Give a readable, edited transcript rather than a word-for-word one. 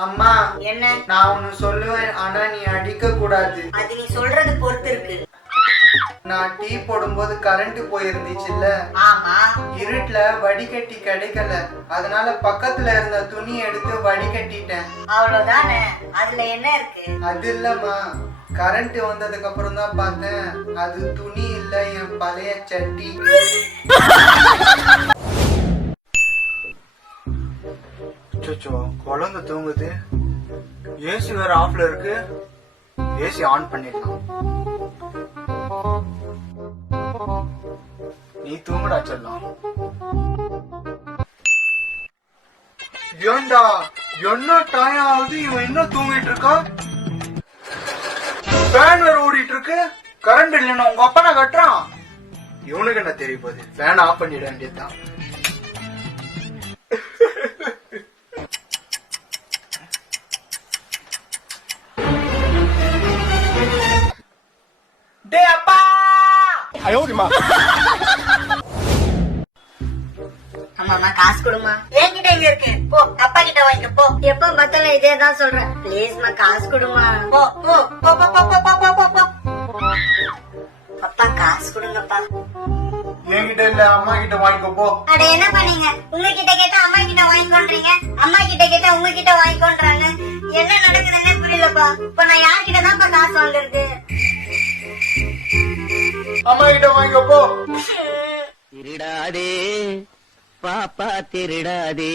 அம்மா என்ன? நான் ஒன்னு சொல்லுவேன், ஆனா நீ அடிக்க கூடாது. அது நீ சொல்றது பொறுத்து இருக்கு. நான் டீ போடும்போது கரண்ட் போயிருந்துச்சுல்ல, ஆமா. இருட்டுல வடிகட்டி கிடைக்கல, அதனால பக்கத்துல இருந்த துணி எடுத்து வடிகட்டிட்டேன். அவ்வளவுதானே, அதுல என்ன இருக்கு? அது இல்லம்மா, கரண்ட் வந்ததுக்கு அப்புறம் தான் பார்த்தேன் அது துணி இல்ல, என் பழைய சட்டி. குழந்தை தூங்குது, ஏசி வேற ஆஃப்ல இருக்கு. ஏசி ஆன் பண்ணிடலாம். நீ தூங்குடா செல்லம். ஏண்டா என்ன டைம் ஆகுது, இவன் இன்னும் தூங்கிட்டு இருக்கா? ஃபேன் வேற ஓடிட்டு இருக்கு. கரண்ட் இல்லைன்னா உங்க அப்பா நான் கட்டுறான். இவனுக்கு என்ன தெரிய போகுது, ஃபேன் ஆஃப் பண்ணிட வேண்டியதுதான். டே அப்பா, அம்மா காசு கொடுமா. என்கிட்ட எங்க இருக்கு? போ அப்பா கிட்ட வாங்கிக்க போ. எப்ப பார்த்தாலும் இதே தான் சொல்றேன். ப்ளீஸ்மா காசு கொடுமா. போ போ போ போ போ போ போ போ. அப்பா காசு கொடுங்கப்பா. என்கிட்ட இல்ல, அம்மா கிட்ட வாங்கிக்கோ போ. அட என்ன பண்ணீங்க? உங்ககிட்ட கேட்டா அம்மா கிட்ட வாங்கிக்கொன்றீங்க, அம்மா கிட்ட கேட்டா உங்ககிட்ட வாங்கிக்கொன்றாங்க. என்ன நடக்குதுன்னே புரியலப்பா. இப்ப நான் யார்கிட்ட தான்ப்பா காசு வாங்குறது? அம்மா கிட்ட வாங்கிக்கோ போ. திருடாதே பாப்பா திருடாதே.